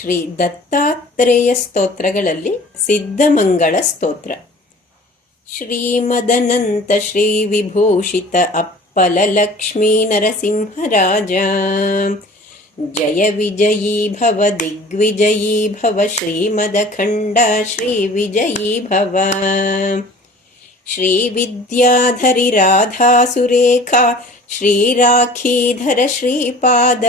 ಶ್ರೀ ದತ್ತಾತ್ರೇಯ ಸ್ತೋತ್ರಗಳಲ್ಲಿ ಸಿದ್ಧಮಂಗಳ ಸ್ತೋತ್ರ. ಶ್ರೀಮದನಂತ ಶ್ರೀ ವಿಭೂಷಿತ ಅಪ್ಪಲ ಲಕ್ಷ್ಮೀ ನರಸಿಂಹರಾಜ. ಜಯ ವಿಜಯೀ ಭವ ದಿಗ್ವಿಜಯೀ ಭವ ಶ್ರೀಮದಖಂಡ ಶ್ರೀ ವಿಜಯೀ ಭವ. ಶ್ರೀ ವಿದ್ಯಾಧರಿ ರಾಧಾ ಸುರೇಖಾ, ಶ್ರೀ ರಾಖೀಧರ ಶ್ರೀಪಾದ.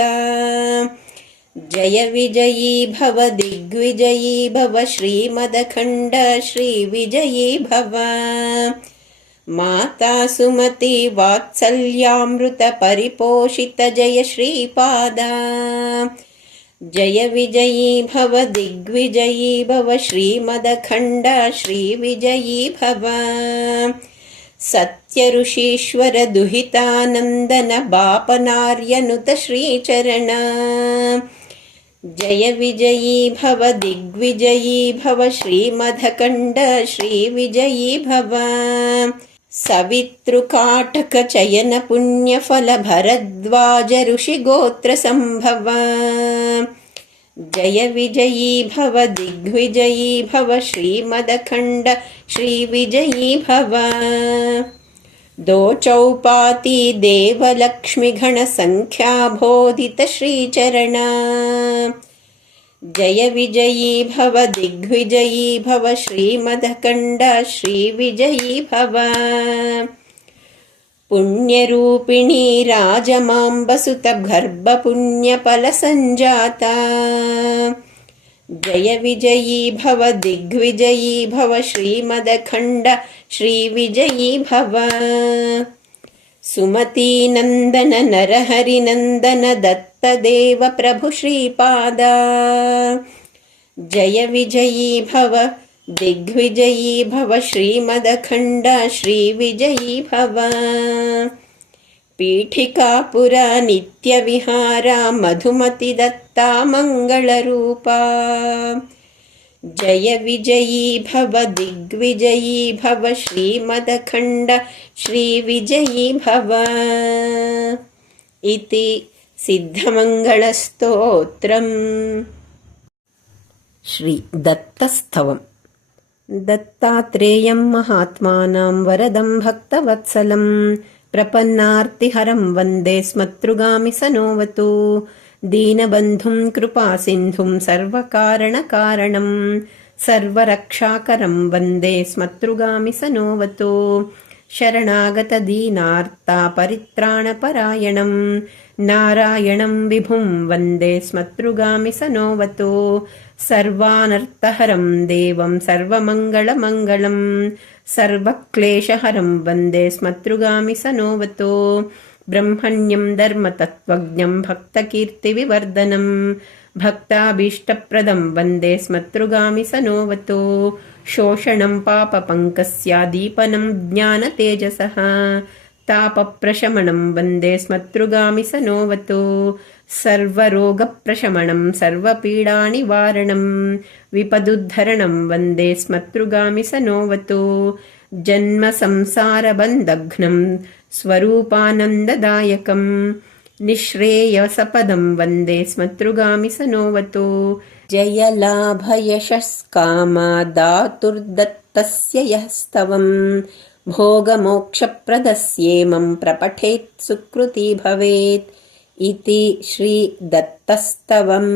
जय विजयी भव दिग्विजयी भव श्रीमदखण्ड श्रीविजयी भव। माता सुमति वात्सल्यामृतपरिपोषित जय श्रीपादा। जय विजयी भव दिग्विजयी भव श्रीमदखण्ड श्रीविजयी भव। सत्यऋषीश्वर दुहितानन्दन बापनार्यनुत श्रीचरण जय विजयी भव दिग्विजयी भव श्रीमदखण्ड श्रीविजयी भव। सवितृकाटकचयन पुण्यफल भरद्वाज ऋषिगोत्रसम्भव जय विजयी भव दिग्विजयी भव श्रीमदखण्ड श्रीविजयी भव दोचौपाती जय विजयी भव दिग्विजयी भव श्रीमदखण्ड श्रीविजयी भव। पुण्यरूपिणी राजमाम्बसुतगर्भपुण्यफलसञ्जाता जय विजयी भव दिग्विजयी भव श्रीमदखण्ड श्रीविजयी भव। सुमतीनन्दन नरहरिनन्दन दत्तदेव प्रभु श्रीपादा। जय विजयी भव दिग्विजयी भव श्रीमदखण्ड श्रीविजयी भव पीठिकापुरा नित्यविहारा मधुमतिदत्ता मङ्गलरूपा जय विजयी भव दिग्विजयी भव श्रीमदखण्ड श्रीविजयी भव। इति सिद्धमङ्गलस्तोत्रम्। श्रीदत्तस्थवम् दत्तात्रेयं महात्मानां वरदं भक्तवत्सलं प्रपन्नार्तिहरं वन्दे स्मतृगामि सनोवतु। दीनबन्धुं कृपासिन्धुं सर्वकारणकारणं। सर्वरक्षाकरं वन्दे स्मतृगामि सनोवतु। शरणागतदीनार्ता परित्राणपरायणं। नारायणं विभुं वन्दे स्मतृगामि सनोवतु सर्वानर्थहरं देवं सर्वमङ्गलमङ्गलं सर्वक्लेशहरं वन्दे स्मतृगामि सनोवतु। ब्रह्मण्यं धर्मतत्त्वज्ञं भक्तकीर्तिविवर्धनं भक्ताभीष्टप्रदं वन्दे स्मतृगामि सनोवतु। शोषणं पापपङ्कस्यादीपनं ज्ञानतेजसः तापप्रशमनं वन्दे स्मतृगामि सनोवतु सर्वरोगप्रशमनं सर्वपीडानिवारणं विपदुद्धरणं वन्दे स्मतृगामि सनोवतु जन्मसंसारबन्धघ्नं स्वरूपानन्ददायकं निःश्रेयसपदं वन्दे स्मतृगामि सनोवतु जयलाभयशस्कामा दातुर्दत्तस्य यः स्तवम् भोगमोक्षप्रदस्येमं प्रपठेत् सुकृती भवेत् इति श्रीदत्तस्तवम्